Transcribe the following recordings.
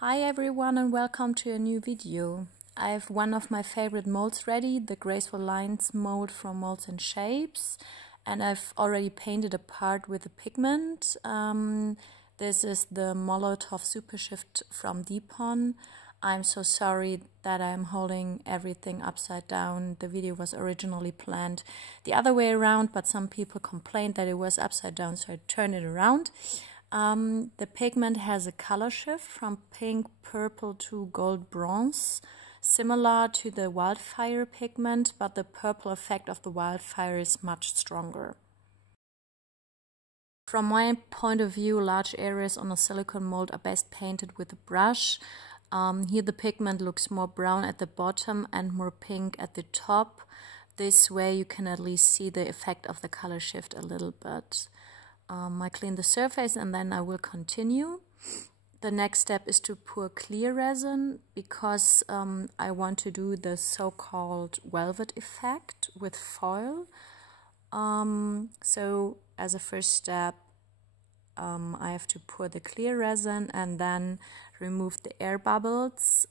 Hi everyone and welcome to a new video. I have one of my favorite molds ready, the Graceful Lines mold from Molds and Shapes, and I've already painted a part with the pigment. This is the Molotov Super Shift from Depon. I'm so sorry that I'm holding everything upside down. The video was originally planned the other way around, but some people complained that it was upside down, so I turned it around. The pigment has a color shift from pink, purple to gold bronze, similar to the wildfire pigment, but the purple effect of the wildfire is much stronger. From my point of view, large areas on a silicone mold are best painted with a brush. Here the pigment looks more brown at the bottom and more pink at the top. This way you can at least see the effect of the color shift a little bit. I clean the surface and then I will continue. The next step is to pour clear resin because I want to do the so-called velvet effect with foil. So as a first step, I have to pour the clear resin and then remove the air bubbles.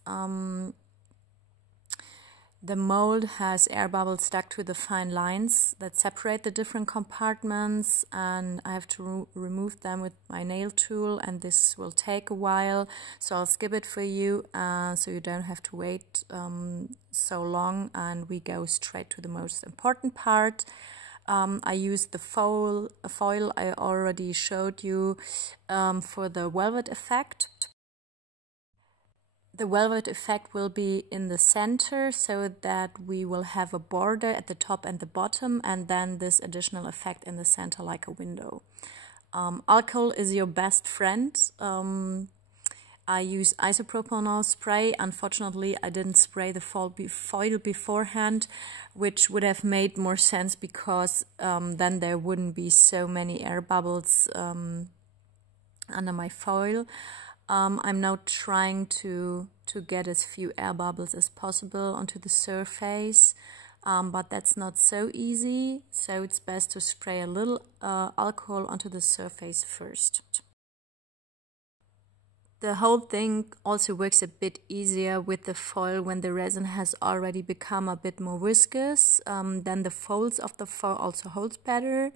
The mold has air bubbles stuck to the fine lines that separate the different compartments, and I have to remove them with my nail tool, and this will take a while, so I'll skip it for you so you don't have to wait so long, and we go straight to the most important part. I used the foil I already showed you for the velvet effect. The velvet effect will be in the center so that we will have a border at the top and the bottom, and then this additional effect in the center like a window. Alcohol is your best friend. I use isopropanol spray. Unfortunately, I didn't spray the foil beforehand, which would have made more sense because then there wouldn't be so many air bubbles under my foil. I'm now trying to get as few air bubbles as possible onto the surface, but that's not so easy, so it's best to spray a little alcohol onto the surface first. The whole thing also works a bit easier with the foil when the resin has already become a bit more viscous. Then the folds of the foil also holds better.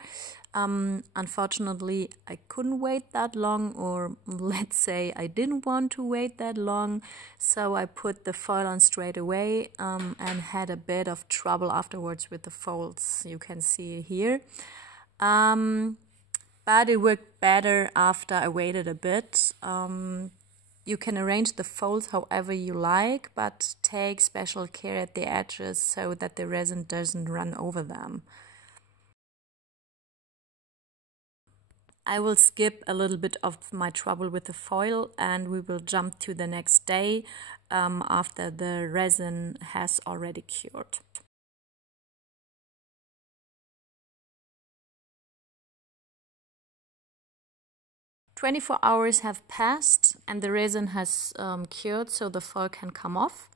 Unfortunately, I couldn't wait that long, or let's say I didn't want to wait that long, so I put the foil on straight away and had a bit of trouble afterwards with the folds. You can see here. But it worked better after I waited a bit. You can arrange the folds however you like, but take special care at the edges so that the resin doesn't run over them. I will skip a little bit of my trouble with the foil and we will jump to the next day after the resin has already cured. "24 hours have passed and the resin has cured, so the foil can come off.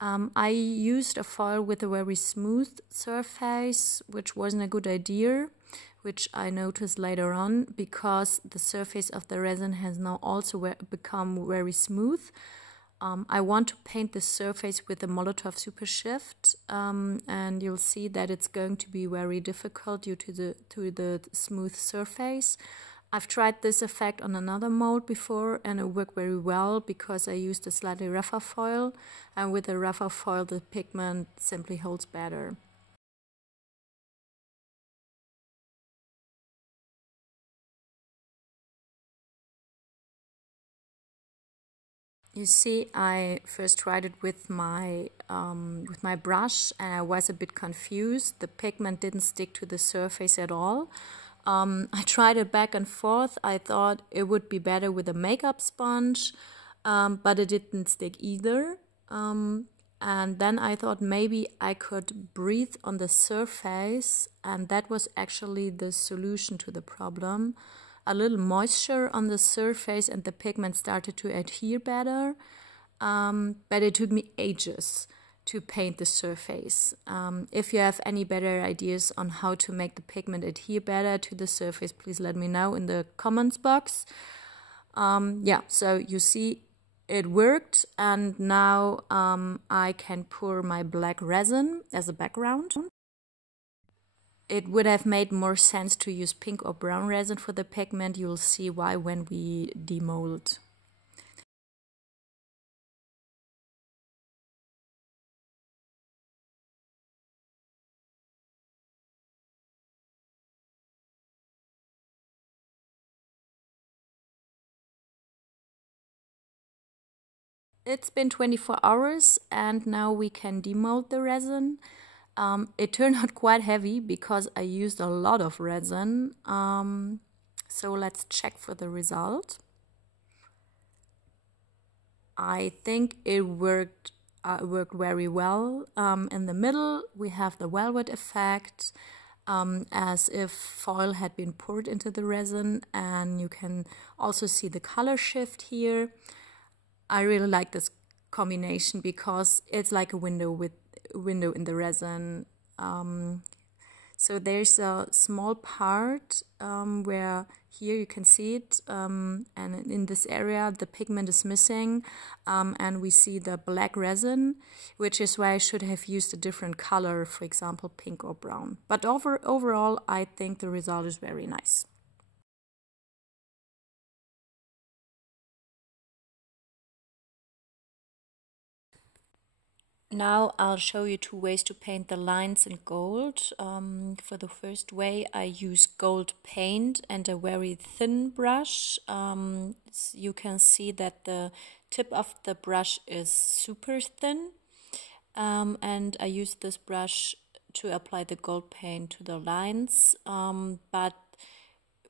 I used a foil with a very smooth surface, which wasn't a good idea, which I noticed later on because the surface of the resin has now also become very smooth. I want to paint the surface with the Molotov Super Shift, and you'll see that it's going to be very difficult due to the smooth surface. I've tried this effect on another mold before and it worked very well because I used a slightly rougher foil, and with a rougher foil the pigment simply holds better. You see, I first tried it with my brush and I was a bit confused. The pigment didn't stick to the surface at all. I tried it back and forth. I thought it would be better with a makeup sponge, but it didn't stick either. And then I thought maybe I could breathe on the surface, and that was actually the solution to the problem. A little moisture on the surface and the pigment started to adhere better, but it took me ages to paint the surface. If you have any better ideas on how to make the pigment adhere better to the surface, please let me know in the comments box. Yeah, so you see it worked, and now I can pour my black resin as a background. It would have made more sense to use pink or brown resin for the pigment. You'll see why when we demold. It's been 24 hours and now we can demold the resin. It turned out quite heavy because I used a lot of resin. So let's check for the result. I think it worked very well. In the middle we have the velvet effect, as if foil had been poured into the resin, and you can also see the color shift here. I really like this combination because it's like a window in the resin. So there's a small part where here you can see it, and in this area the pigment is missing, and we see the black resin, which is why I should have used a different color, for example pink or brown. But overall I think the result is very nice. Now I'll show you two ways to paint the lines in gold. For the first way I use gold paint and a very thin brush. You can see that the tip of the brush is super thin, and I use this brush to apply the gold paint to the lines, but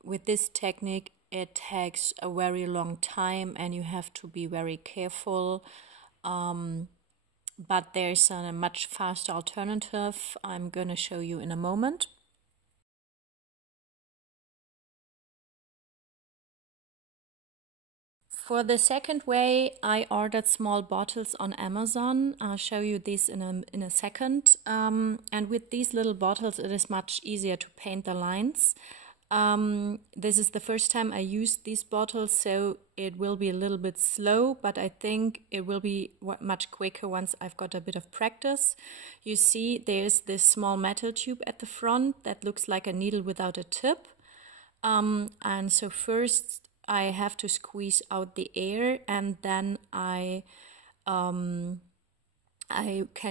with this technique it takes a very long time and you have to be very careful. But there's a much faster alternative I'm going to show you in a moment. For the second way, I ordered small bottles on Amazon. I'll show you these in a second. And with these little bottles, it is much easier to paint the lines. This is the first time I used these bottles, so it will be a little bit slow, but I think it will be much quicker once I've got a bit of practice. You see there's this small metal tube at the front that looks like a needle without a tip. And so first I have to squeeze out the air, and then I can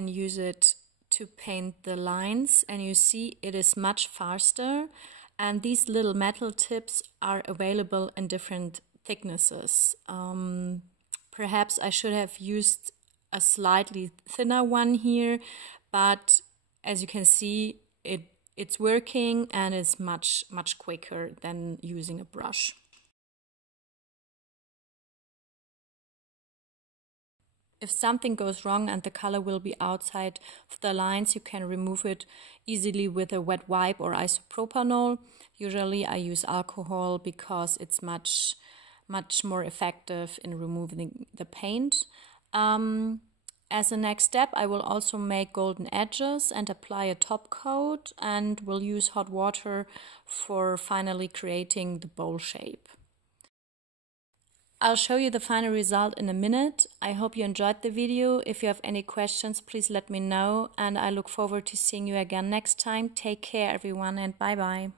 use it to paint the lines, and you see it is much faster. And these little metal tips are available in different thicknesses. Perhaps I should have used a slightly thinner one here, but as you can see, it's working and it's much quicker than using a brush. If something goes wrong and the color will be outside of the lines, you can remove it easily with a wet wipe or isopropanol. Usually I use alcohol because it's much more effective in removing the paint. As a next step, I will also make golden edges and apply a top coat, and will use hot water for finally creating the bowl shape. I'll show you the final result in a minute. I hope you enjoyed the video. If you have any questions, please let me know, and I look forward to seeing you again next time. Take care everyone, and bye bye.